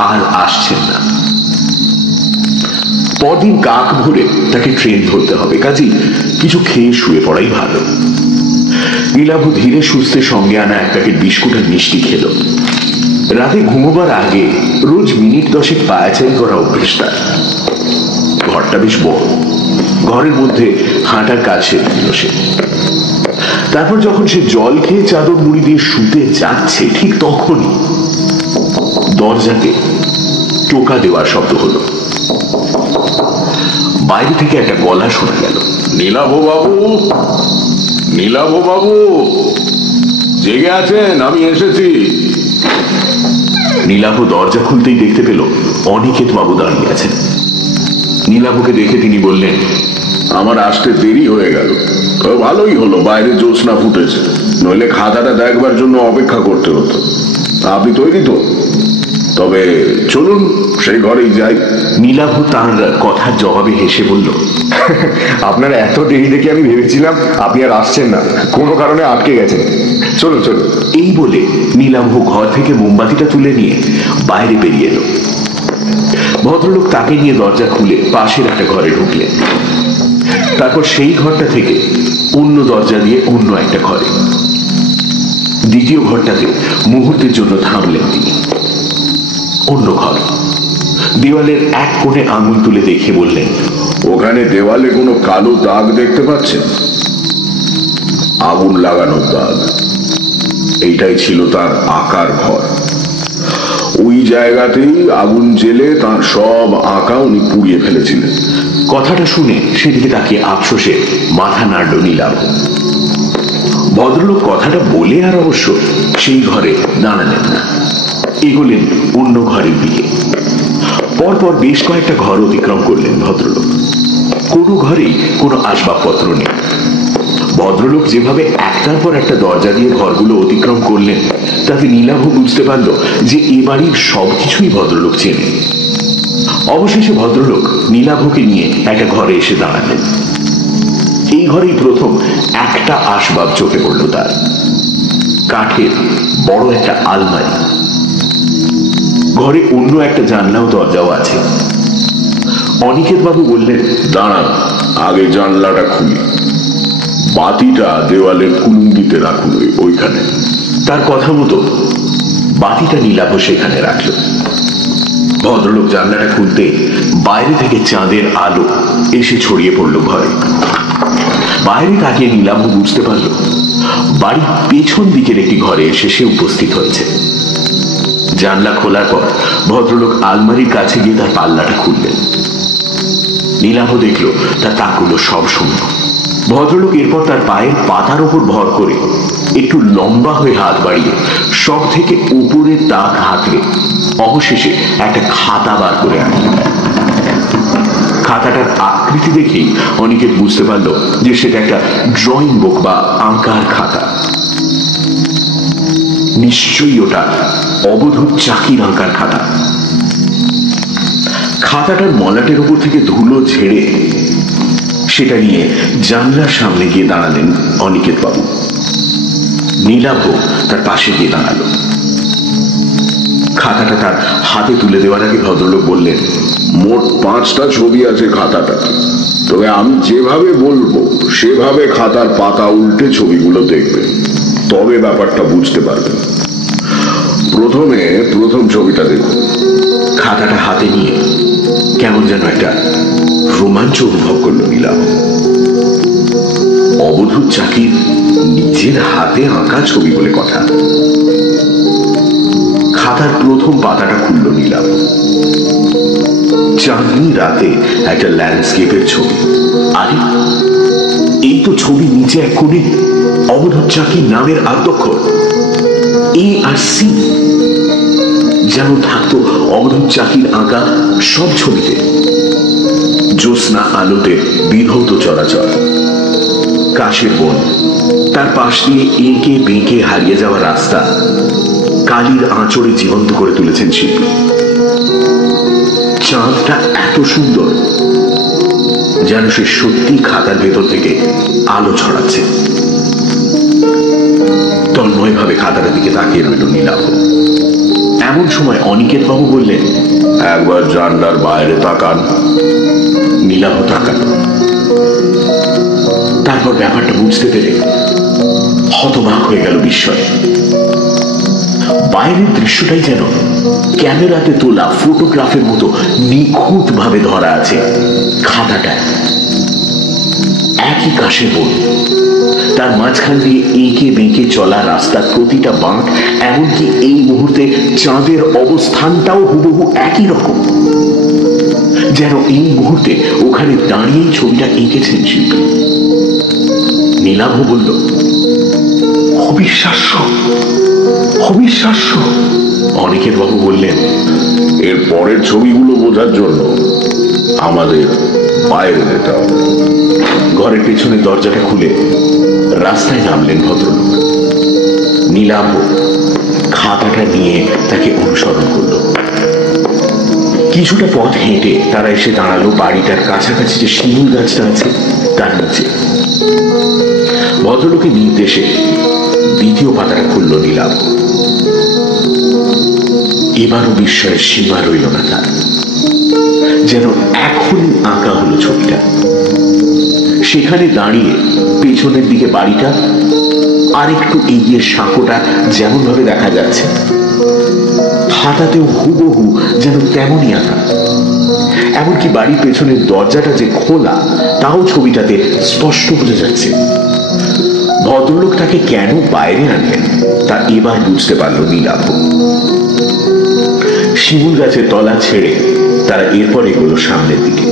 আর আসছেন না। পরদিন কাক ভরে তাকে ট্রেন ধরতে হবে, কাজেই কিছু খেয়ে শুয়ে পড়াই ভালো। নীলাভ ধীরে সুস্থে সঙ্গে আনা এক প্যাকেট বিস্কুট আর মিষ্টি খেল। রাতে ঘুমোবার আগে রোজ মিনিট 10 পায়াচারি করা অভ্যেস তার। ঘরটা বেশ বড়, ঘরের মধ্যে হাঁটার কাজ সেরে দিল সে। তারপর যখন সে জল খেয়ে চাদর মুড়ি দিয়ে শুতে যাচ্ছে ঠিক তখনই দরজাতে টোকা দেওয়ার শব্দ হলো। বাইরে থেকে একটা গলা শোনা গেল, নীলাভ বাবু, নীলাভ বাবু, জেগে আছেন? আমি এসেছি। নীলাভ দরজা খুলতেই দেখতে পেল অনিকেত বাবু দাঁড়িয়ে আছেন। নীলাভকে দেখে তিনি বললেন, আমার আসতে দেরি হয়ে গেল। ভালোই হলো বাইরে জ্যোৎস্না ফুটেছে, নইলে খাতাটা দেখবার জন্য অপেক্ষা করতে হতো। আপনি তৈরি তো? তবে চলুন সেই ঘরেই যাই। নীলাভ তার কথার জবাবে হেসে বলল, আপনার এত দেরি দেখে আমি ভেবেছিলাম আপনি আর আসছেন না, কোনো কারণে আটকে গেছেন। চলুন চলুন। এই বলে নীলাভ ঘর থেকে মোমবাতিটা তুলে নিয়ে বাইরে বেরিয়ে এলো। ভদ্রলোক তাকে নিয়ে দরজা খুলে পাশের একটা ঘরে ঢুকলেন। তারপর সেই ঘরটা থেকে অন্য দরজা দিয়ে অন্য একটা ঘরে, দ্বিতীয় ঘরটাতে মুহূর্তের জন্য থামলেন তিনি। অন্য ঘর, দেওয়ালের এক কোণে আঙুল তুলে দেখে বললেন, ওখানে দেওয়ালে কোনো কালো দাগ দেখতে পাচ্ছেন? আগুন লাগানোর দাগ। এইটাই ছিল তার আঁকার ঘর। ওই জায়গাতেই আগুন জেলে তার সব আঁকা উনি পুড়িয়ে ফেলেছিলেন। কথাটা শুনে সেদিকে তাকিয়ে আফসোসে মাথা নাড়ল নীলাভ। ভদ্রলোক কথাটা বলে আর অবশ্য সেই ঘরে দাঁড়ালেন না, এগোলেন অন্য ঘরের দিকে। পরপর বেশ কয়েকটা ঘর অতিক্রম করলেন ভদ্রলোক। কোনো ঘরেই কোনো আসবাবপত্র নেই। ভদ্রলোক যেভাবে একটার পর একটা দরজা দিয়ে ঘরগুলো অতিক্রম করলেন তাতে নীলাভ বুঝতে পারল যে এ বাড়ির সবকিছুই ভদ্রলোক চেনে। অবশেষে ভদ্রলোক নীলাভকে নিয়ে একটা ঘরে এসে দাঁড়ালেন। এই ঘরেই প্রথম একটা আসবাব চোখে পড়ল তার, কাঠের বড় একটা আলমারি। ঘরে অন্য একটা জানলা ও দরজাও আছে। অনিকেত বাবু বললেন, দাঁড়ান, আগে জানলাটা খুলি। বাতিটা দেওয়ালের কুলুঙ্গিতে রাখুন ওইখানে। তার কথা মতো বাতিটা নীলাভ সেখানে রাখল। ভদ্রলোক জানলাটা খুলতে বাইরে থেকে চাঁদের আলো এসে ছড়িয়ে পড়ল ঘরে। বাইরে তাকিয়ে নীলাভ বুঝতে পারল বাড়ির পেছন দিকের একটি ঘরে এসে সে উপস্থিত হয়েছে। জানলা খোলার পর ভদ্রলোক আলমারির কাছে গিয়ে তার পাল্লাটা খুললেন। নীলাভ দেখল তার তাকগুলো সব শূন্য। ভদ্রলোক এরপর তার পায়ের পাতার উপর ভর করে একটু লম্বা হয়ে হাত বাড়িয়ে সব থেকে উপরের তাক হাতড়ে অবশেষে একটা খাতা বার করে আনলেন। খাতাটার আকৃতি দেখেই অনিকেত বুঝতে পারল যে সেটা একটা ড্রয়িং বুক বা আঁকার খাতা। নিশ্চয়ই ওটা অবধূত চাকির আঁকার খাতা। খাতাটার মলাটের উপর থেকে ধুলো ঝেড়ে সেটা নিয়ে জানলার সামনে গিয়ে দাঁড়ালেন অনিকেত বাবু। নীলাভ তার পাশে গিয়ে দাঁড়ালো। খাতাটা তার হাতে তুলে দেওয়ার আগে ভদ্রলোক বললেন, মোট 5টা ছবি আছে খাতাটাতে। তবে আমি যেভাবে বলবো সেভাবে খাতার পাতা উল্টে ছবিগুলো দেখবেন, তবে ব্যাপারটা বুঝতে পারবেন। প্রথমে প্রথম ছবিটা দেখুন। খাতাটা হাতে নিয়ে কেমন যেন একটা রোমাঞ্চ অনুভব করল নীলাভ। অবধূত চাকির নিজের হাতে আঁকা ছবি বলে কথা। খাতার প্রথম পাতাটা খুলল নীলাভ। চাঁদনি রাতে একটা ল্যান্ডস্কেপের ছবি। আরে এই তো ছবি নিচে এক কোণে অবধূত চাকির নামের আদ্যক্ষর এ আর সি, যেমন থাকতো অবধূত চাকির আঁকা সব ছবিতে। জ্যোৎস্না আলোতে বিধৌত চলাচল, কাশের বন, তার পাশ দিয়ে এঁকে বেঁকে হারিয়ে যাওয়া রাস্তা, কালির আঁচড়ে জীবন্ত করে তুলেছেন শিল্পী। চাঁদটা এত সুন্দর যেন সে সত্যি খাতার ভেতর থেকে আলো ছড়াচ্ছে। তন্ময় ভাবে খাতাটার দিকে তাকিয়ে রইল নীলাভ। এমন সময় অনিকেত বাবু বললেন, একবার জানলার বাইরে তাকান। নীলাভ তাকাল। তারপর ব্যাপারটা বুঝতে পেরে হতবাক হয়ে গেল বিস্ময়ে। বাইরের দৃশ্যটাই যেন ক্যামেরাতে তোলা ফটোগ্রাফের মতো নিখুঁত ভাবে ধরা আছে খাতাটায়। একই কাশের বই, তার মাঝখান দিয়ে এঁকে বেঁকে চলা রাস্তার প্রতিটা বাঁক, এমনকি এই মুহূর্তে চাঁদের অবস্থানটাও হুবহু একই রকম, যেন এই মুহূর্তে ওখানে দাঁড়িয়েই ছবিটা এঁকেছেন শিল্পী। নীলাভ বলল, অবিশ্বাস্য, অবিশ্বাস্য। অনিকেত বাবু বললেন, এর পরের ছবিগুলো বোঝার জন্য আমাদের বাইরে যেতে হবে। ঘরের পেছনে দরজাটা খুলে রাস্তায় নামলেন ভদ্রলোক। নীলাভ খাতাটা নিয়ে তাকে অনুসরণ করল। কিছুটা পথ হেঁটে তারা এসে দাঁড়ালো বাড়িটার কাছাকাছি যে শিমুল গাছটা আছে তার নিচে। ভদ্রলোকের নির্দেশে দ্বিতীয় পাতাটা খুলল নীলাভ। এবারও বিস্ময়ের সীমা রইল না তার। যেন এখনই আঁকা হলো ছবিটা। সেখানে দাঁড়িয়ে পেছনের দিকে বাড়িটা, আর একটু এগিয়ে সাঁকোটা যেমন ভাবে দেখা যাচ্ছে, খাতাতেও হুবহু যেন তেমনই আঁকা। এমনকি বাড়ির পেছনের দরজাটা যে খোলা তাও ছবিটাতে স্পষ্ট বোঝা যাচ্ছে। ভদ্রলোক তাকে কেন বাইরে আনলেন তা এবার বুঝতে পারল নীলাভ। শিমুল গাছের তলা ছেড়ে তারা এরপর এগোলো সামনের দিকে।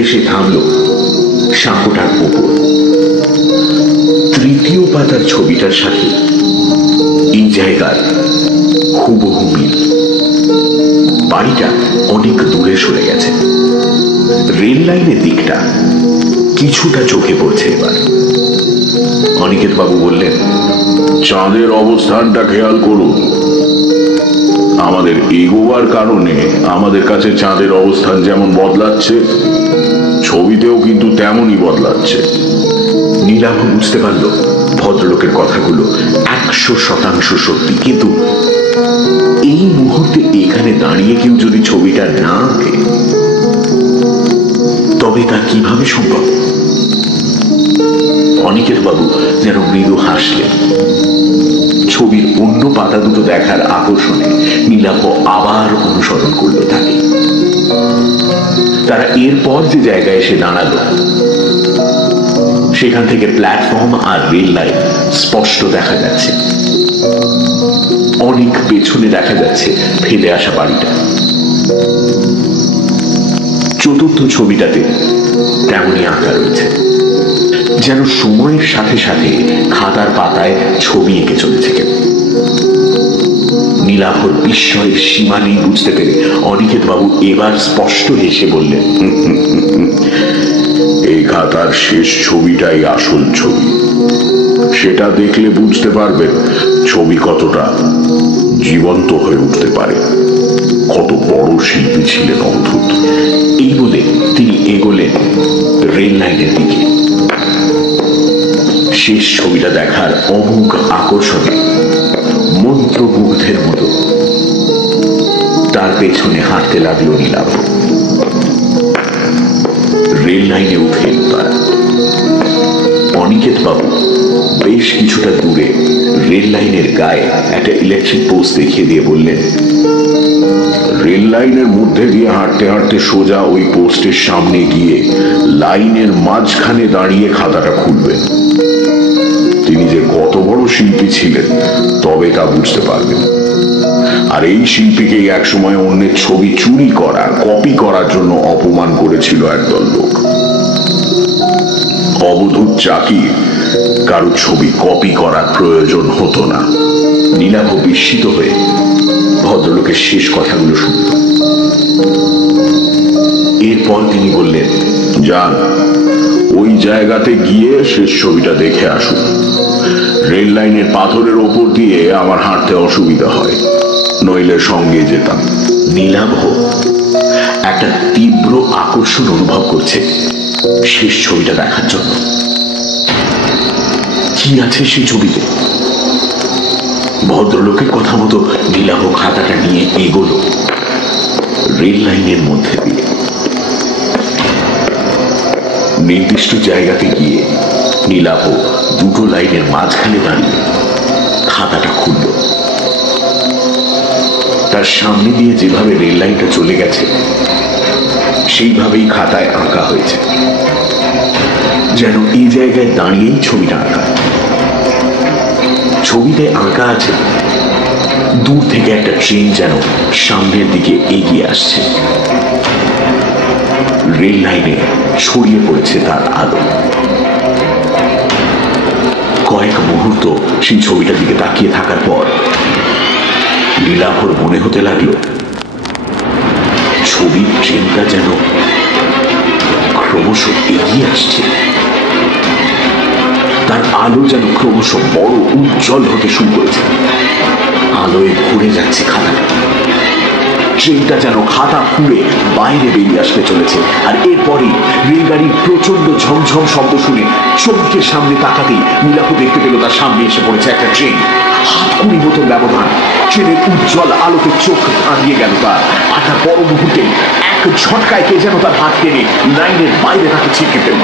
এসে থামল সাঁকোটার উপর। তৃতীয় পাতার ছবিটার সাথে এই জায়গার হুবহু মিল। বাড়িটা অনেক দূরে সরে গেছে। রেল লাইনের দিকটা কিছুটা চোখে পড়ছে এবার। অনিকেত বাবু বললেন, চাঁদের অবস্থানটা খেয়াল করুন। আমাদের এগোবার কারণে আমাদের কাছে চাঁদের অবস্থান যেমন বদলাচ্ছে, ছবিতেও কিন্তু তেমনই বদলাচ্ছে। নীলাভ বুঝতে পারল ভদ্রলোকের কথাগুলো 100% সত্যি। কিন্তু এই মুহূর্তে এখানে দাঁড়িয়ে কেউ যদি ছবিটা না আঁকে তবে তা কিভাবে সম্ভব? অনিকেত বাবু যেন মৃদু হাসলেন। ছবির অন্য পাতা দুটো দেখার আকর্ষণে নীলাভ আবার অনুসরণ করলো তাকে। তারা এরপর যে জায়গায় এসে দাঁড়ালো সেখান থেকে প্ল্যাটফর্ম আর রেল লাইন স্পষ্ট দেখা যাচ্ছে। অনেক পেছনে দেখা যাচ্ছে ফেলে আসা বাড়িটা। চতুর্থ ছবিটাতে তেমনই আঁকা রয়েছে, যেন সময়ের সাথে সাথে খাতার পাতায় ছবি এঁকে চলেছে কেউ। নীলাভর বিস্ময়ের সীমা নেই বুঝতে পেরে অনিকেত বাবু এবার স্পষ্ট হেসে বললেন, এই খাতার শেষ ছবিটাই আসল ছবি। সেটা দেখলে বুঝতে পারবেন ছবি কতটা জীবন্ত হয়ে উঠতে পারে। কত বড় শিল্পী ছিলেন অদ্ভুত। এই বলে তিনি এগোলেন রেল লাইনের দিকে। শেষ ছবিটা দেখার অমোঘ আকর্ষণে মন্ত্রমুগ্ধের মতো তার পেছনে হাঁটতে লাগলো নীলাভ। রেল লাইনে উঠে এল তারা। অনিকেত বাবু বেশ কিছুটা দূরে রেল লাইনের গায়ে একটা ইলেকট্রিক পোস্ট দেখিয়ে দিয়ে বললেন, রেল লাইনের মধ্যে দিয়ে হাঁটতে হাঁটতে সোজা ওই পোস্টের সামনে গিয়ে লাইনের মাঝখানে দাঁড়িয়ে খাতাটা খুলবেন। তিনি যে কত বড় শিল্পী ছিলেন তবে তা বুঝতে পারবেন। আর এই শিল্পীকে একসময় অন্যের ছবি চুরি করা, কপি করার জন্য অপমান করেছিল একদল লোক। অবধূত চাকির কারো ছবি কপি করার প্রয়োজন হতো না। নীলাভ বিস্মিত হয়ে ভদ্রলোকের শেষ কথাগুলো শুনল। এরপর তিনি বললেন, যান ওই জায়গাতে গিয়ে শেষ ছবিটা দেখে আসুন। রেল লাইনের পাথরের ওপর দিয়ে আমার হাঁটতে অসুবিধা হয়, নইলে সঙ্গে যেতাম। নীলাভ একটা তীব্র আকর্ষণ অনুভব করছে শেষ ছবিটা দেখার জন্য। কি আছে সেই ছবিতে? ভদ্রলোকের কথা মতো নীলাভ খাতাটা নিয়ে এগোলো রেল লাইনের মধ্যে দিয়ে। নির্দিষ্ট জায়গাতে গিয়ে নীলাভ দুটো লাইনের মাঝখানে দাঁড়িয়ে খাতাটা খুলল। তার সামনে দিয়ে যেভাবে রেল লাইনটা চলে গেছে সেইভাবেই খাতায় আঁকা হয়েছে, যেন এই জায়গায় দাঁড়িয়েই ছবিটা আঁকা। ছবিতে আঁকা আছে দূর থেকে একটা ট্রেন যেন সামনের দিকে এগিয়ে আসছে। রেল লাইনে ছড়িয়ে পড়েছে তার আলো। কয়েক মুহূর্ত সেই ছবিটার দিকে তাকিয়ে থাকার পর নীলাভর মনে হতে লাগলো ছবির ট্রেনটা যেন ক্রমশ এগিয়ে আসছে। তার আলো যেন ক্রমশ বড় উজ্জ্বল হতে শুরু করেছে। আলোয় ঘুরে যাচ্ছে খাতাটা। ট্রেনটা যেন খাতা ফুঁড়ে বাইরে বেরিয়ে আসতে চলেছে। আর এরপরই রেলগাড়ির প্রচন্ড ঝমঝম শব্দ শুনে চোখের সামনে তাকাতেই নীলাভ দেখতে পেল তার সামনে এসে পড়েছে একটা ট্রেন। হাত কুড়ি মতো ব্যবধান। ট্রেনের উজ্জ্বল আলোতে চোখ আঁধিয়ে গেল তার। আর তার পর মুহূর্তে এক ঝটকায় কে যেন তার হাত টেনে লাইনের বাইরে তাকে ছিটকে ফেলল।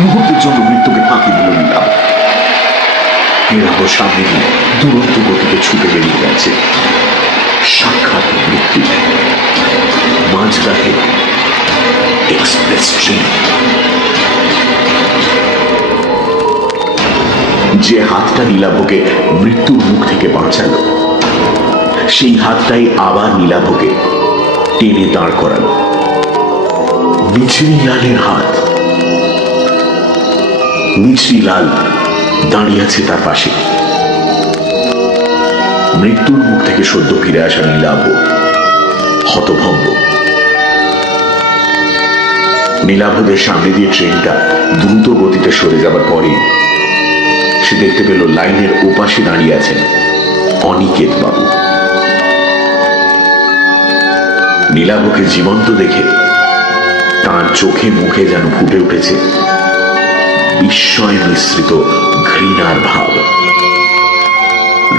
মুহূর্তের জন্য মৃত্যুকে ফাঁকি দিল নীলাভ। নীলাভ সামনে দিয়ে দুরন্ত গতিতে ছুটে বেরিয়ে গেছে। সাক্ষাৎ মৃত্যু। মাঝরাতে এক্সপ্রেস ট্রেন। যে হাতটা নীলাভকে মৃত্যুর মুখ থেকে বাঁচালো সেই হাতটাই আবার নীলাভকে টেনে দাঁড় করালো। মিছরিলালের হাত। মিছরিলাল দাঁড়িয়ে আছে তার পাশে। মৃত্যুর মুখ থেকে সদ্য ফিরে আসা নীলাভ হতভম্ব। নীলাভদের সামনে দিয়ে ট্রেনটা দ্রুত গতিতে সরে যাবার পরে সে দেখতে পেল লাইনের ওপাশে দাঁড়িয়ে আছেন অনিকেত বাবু। নীলাভকে জীবন্ত দেখে তার চোখে মুখে যেন ফুটে উঠেছে বিস্ময় মিশ্রিত ঘৃণার ভাব।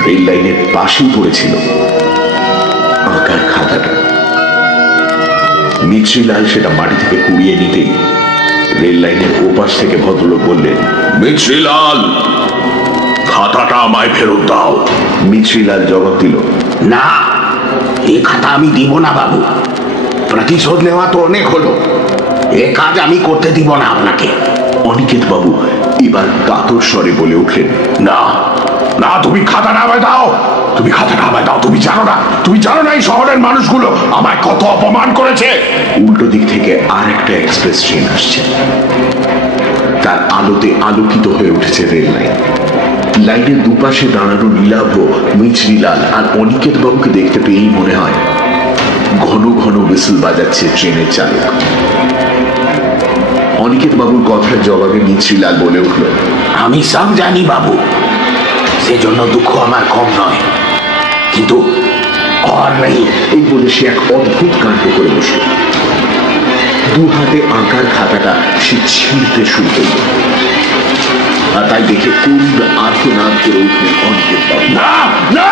রেল লাইনের পাশেই পড়েছিল আঁকার খাতাটা। মিছরিলাল সেটা মাটি থেকে কুড়িয়ে নিতেই রেল লাইনের ওপাশ থেকে ভদ্রলোক বললেন, মিছরিলাল, খাতাটা আমায় ফেরত দাও। মিছরিলাল জবাব দিল, না, এই খাতা আমি দিব না বাবু। প্রতিশোধ নেওয়া তো অনেক হলো, এ কাজ আমি করতে দিব না আপনাকে। অনিকেত বাবু এবার কাতর স্বরে বলে উঠলেন, না না, তুমি খাতাটা আমায় দাও, তুমি খাতাটা আমায় দাও। তুমি জানো না এই শহরের মানুষগুলো আমায় কত অপমান করেছে। উল্টো দিক থেকে আর একটা এক্সপ্রেস ট্রেন আসছে। তার আলোতে আলোকিত হয়ে উঠেছে রেল লাইন। লাইনের দুপাশে দাঁড়ানো নীলাভ, মিছরিলাল আর অনিকেত বাবুকে দেখতে পেয়েই মনে হয় ঘন ঘন হুইসেল বাজাচ্ছে ট্রেনের চালক। অনিকেত বাবুর কথার জবাবে মিছরিলাল বলে উঠল, আমি সব জানি বাবু, সেজন্য দুঃখ আমার কম নয়, কিন্তু আর নেই। এই বলে সে এক অদ্ভুত কাণ্ড করে বসল। দু হাতে আঁকার খাতাটা সে ছিঁড়তে শুরু করল। আর তাই দেখে করুণ আর্তনাদ করে উঠলেন অনিকেত বাবু, না না।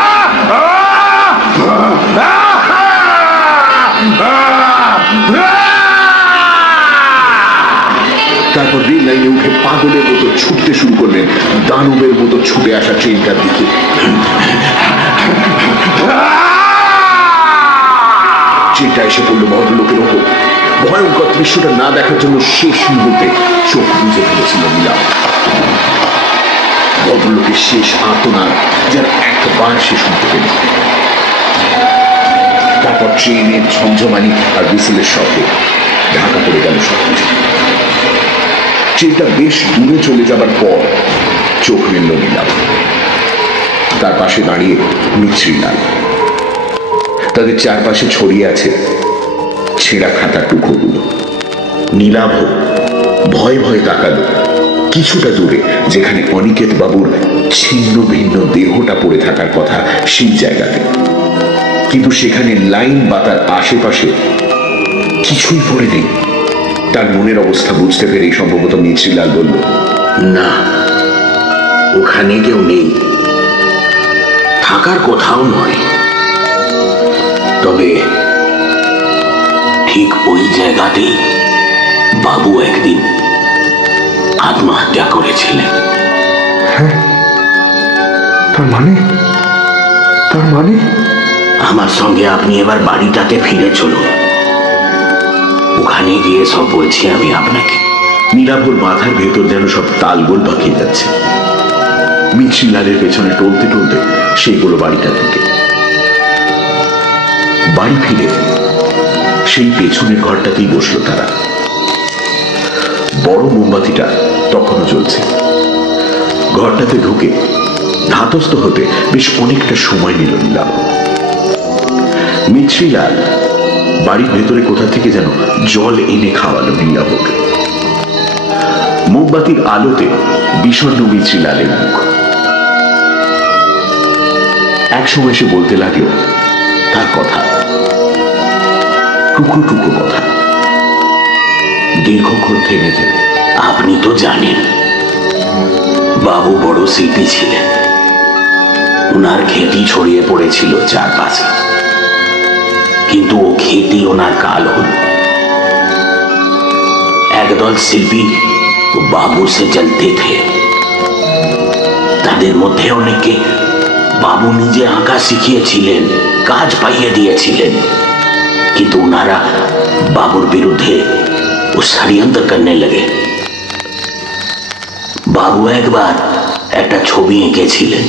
তারপর রেল লাইনে উঠে পাগলের মতো ছুটতে শুরু করলেন দানবের মতো ছুটে আসা ট্রেনটার দিকে। ট্রেনটা এসে পড়ল ভদ্রলোকের ওপর। ভয়ঙ্কর দৃশ্যটা না দেখার জন্য শেষ মুহূর্তে চোখ বুঝে ফেলেছিল নীলাভ। ভদ্রলোকের শেষ আর্তনাদ যেন একবার সে শুনতে পেল। তারপর ট্রেনের ঝমঝমানি আর হুইসেলের শব্দে ঢাকা পড়ে গেল সবকিছু। ট্রেনটা বেশ দূরে চলে যাবার পর চোখ মেলল নীলাভ। তার পাশে দাঁড়িয়ে মিছরিলাল। তাদের চারপাশে ছড়িয়ে আছে ছেঁড়া খাতার টুকরোগুলো। নীলাভ ভয়ে ভয়ে তাকালো কিছুটা দূরে যেখানে অনিকেত বাবুর ছিন্ন ভিন্ন দেহটা পড়ে থাকার কথা সেই জায়গাতে, কিন্তু সেখানে লাইন বা তার আশেপাশে কিছুই পড়ে নেই। তার মনের অবস্থা বুঝতে পেরেই সম্ভবত মিছরিলাল বলল, না, ওখানে কেউ নেই, থাকার কোথাও নয়। তবে ঠিক ওই জায়গাতেই বাবু একদিন আত্মহত্যা করেছিলেন। হ্যাঁ, তার মানে আমার সঙ্গে আপনি এবার বাড়িটাতে ফিরে চলুন, ওখানে গিয়ে সব বলছি আমি আপনাকে। নীলাভর মাথার ভেতর যেন সব তালগোল পাকিয়ে যাচ্ছে। মিছরিলালের পেছনে টলতে টলতে সেইগুলো বাড়িটা থেকে বাড়ি ফিরে সেই পেছনের ঘরটাতেই বসলো তারা। বড় মোমবাতিটা তখনও জ্বলছে। ঘরটাতে ঢুকে ধাতস্থ হতে বেশ অনেকটা সময় নিল নীলাভ। মিছরিলাল বাড়ির ভেতরে কোথা থেকে যেন জল এনে খাওয়ালো নীলাভকে। মোমবাতির আলোতে বিষণ্ণ মিছরিলালের মুখ। একসময় সে বলতে লাগলো তার কথা, টুকরো টুকরো কথা, দীর্ঘক্ষণ থেমে থেমে। আপনি তো জানেন বাবু বড় শিল্পী ছিলেন, ওনার খ্যাতি ছড়িয়ে পড়েছিল চারপাশে, কিন্তু ও খ্যাতি ওনার কাল হল। একদল শিল্পী বাবু সে জ্বলতে থে, তাদের মধ্যে অনেকে বাবু নিজে আঁকা শিখিয়েছিলেন, কাজ পাইয়ে দিয়েছিলেন, কিন্তু ওনারা বাবুর বিরুদ্ধে ও ষড়যন্ত্র করতে লাগে। বাবু একবার একটা ছবি এঁকেছিলেন,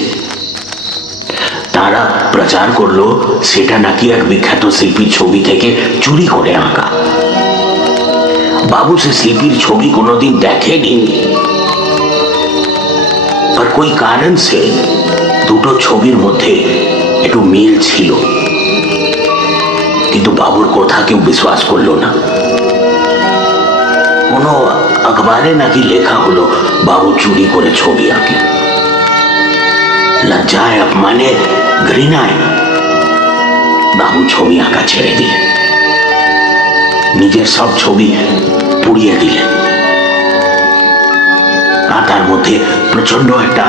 তারা প্রচার করলো সেটা নাকি এক বিখ্যাত শিল্পীর ছবি থেকে চুরি করে আঁকা। বাবু সে শিল্পীর ছবি কোনোদিন দেখেনি, पर कोई कारण से দুটো ছবির মধ্যে একটু মিল ছিল, কিন্তু বাবুর কথা কেউ বিশ্বাস করলো না। কোনো अखबारे নাকি লেখা হলো বাবু চুরি করে ছবি আঁকে। লজ্জায়, अपमाने, ঘৃণায় বাবু ছবি আঁকা ছেড়ে দিলেন, নিজের সব ছবি পুড়িয়ে দিলেন। আর তার মধ্যে প্রচন্ড একটা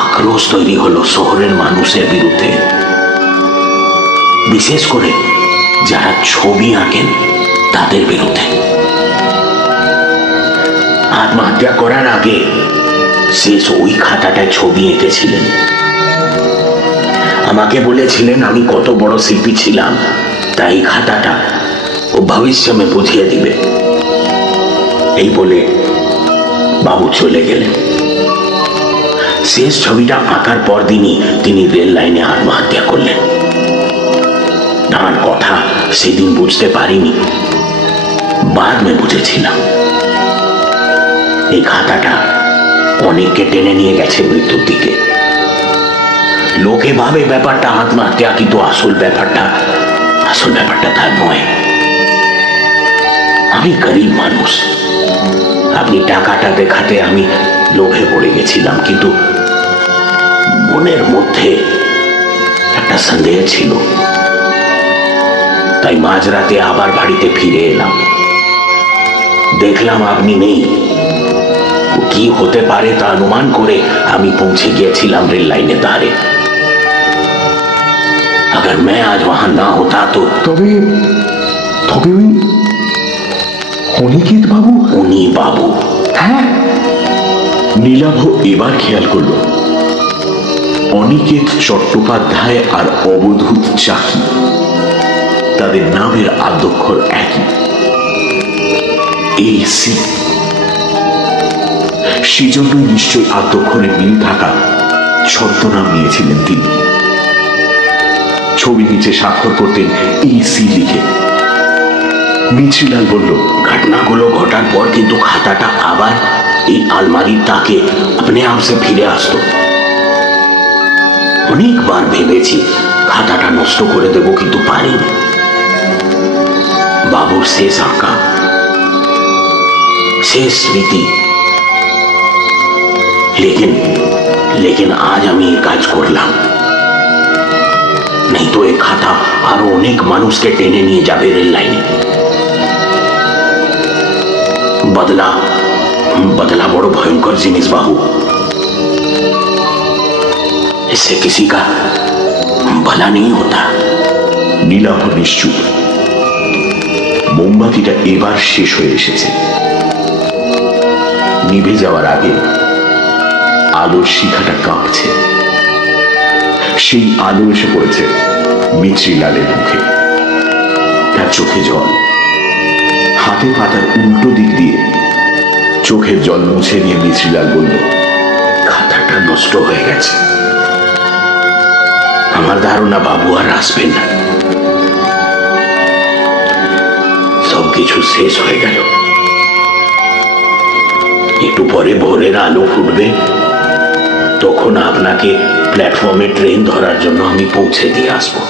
আক্রোশ তৈরি হলো শহরের মানুষের বিরুদ্ধে, বিশেষ করে যারা ছবি আঁকেন তাদের বিরুদ্ধে। আত্মহত্যা করার আগে শেষ ওই খাতাটায় ছবি এঁকেছিলেন। আমাকে বলেছিলেন আমি কত বড় শিল্পী ছিলাম, তাই খাতাটা ও ভবিষ্যতে বুঝিয়ে দিবে। এই বলে বাবু চলে গেলেন। শেষ ছবিটা আঁকার পর দিনই তিনি রেল লাইনে আত্মহত্যা করলেন। আমার কথা সেদিন বুঝতে পারিনি, বাদ মে বুঝেছিলাম। এই খাতাটা অনেককে টেনে নিয়ে গেছে মৃত্যুর দিকে। লোকে ভাবে ব্যাপারটা আত্মহত্যা, কিন্তু আসল ব্যাপারটা তার নয়। আমি গরিব মানুষ, আপনি টাকাটা দেখাতে আমি লোভে পড়ে গেছিলাম, কিন্তু মনের মধ্যে একটা সন্দেহ ছিল। তাই মাঝরাতে আবার বাড়িতে ফিরে এলাম, দেখলাম আপনি নেই। কি হতে পারে তা অনুমান করে আমি পৌঁছে গিয়েছিলাম রেল লাইনের ধারে। अगर मैं आज वहां ना होता तो তবে ওই অনিকেত বাবু, উনি বাবু। হ্যাঁ, নীলাভ এবার খেয়াল করল অনিকেত চট্টোপাধ্যায় আর অবধূত চাকি, তাদের নামের আদ্যক্ষর একই, AC। সেজন্যই নিশ্চয়ই আদ্যক্ষরে মিল থাকা ছদ্মনাম নিয়েছিলেন তিনি। ছবি নিচে স্বাক্ষর করতেন AC লিখে। মিছরিলাল বলল, ঘটনাগুলো ঘটার পর কিন্তু খাতাটা আবার এই আলমারির তাকে अपने आप से ফিরে আসতো। অনেকবার ভেবেছি খাতাটা নষ্ট করে দেব, কিন্তু পারিনি। বাবুর শেষ আঁকা শেষ স্মৃতি। लेकिन आज আমি এই কাজ করলাম, नहीं तो एक খাতা আরো অনেক মানুষকে টেনে নিয়ে যাবে রেল লাইনে। बदला बड़ो भयंकर जिनिस बाबू, इससे किसी का भला नहीं होता। নীলাভ নিশ্চুপ। মোমবাতিটা এবার শেষ হয়ে এসেছে। নিভে যাওয়ার আগে আলোর শিখাটা কাঁপছে। সেই আলো এসে পড়েছে মিছরিলালের মুখে। তার চোখে জল, হাতে পাতার উল্টো দিক দিয়ে চোখের জল মুছে নিয়ে মিছরিলাল বলল, খাতাটা নষ্ট হয়ে গেছে। আমার ধারণা বাবু আর আসবেন না, সবকিছু শেষ হয়ে গেল। একটু পরে ভোরের আলো ফুটবে, তখন আপনাকে প্ল্যাটফর্মে ট্রেন ধরার জন্য আমি পৌঁছে দিয়ে আসবো।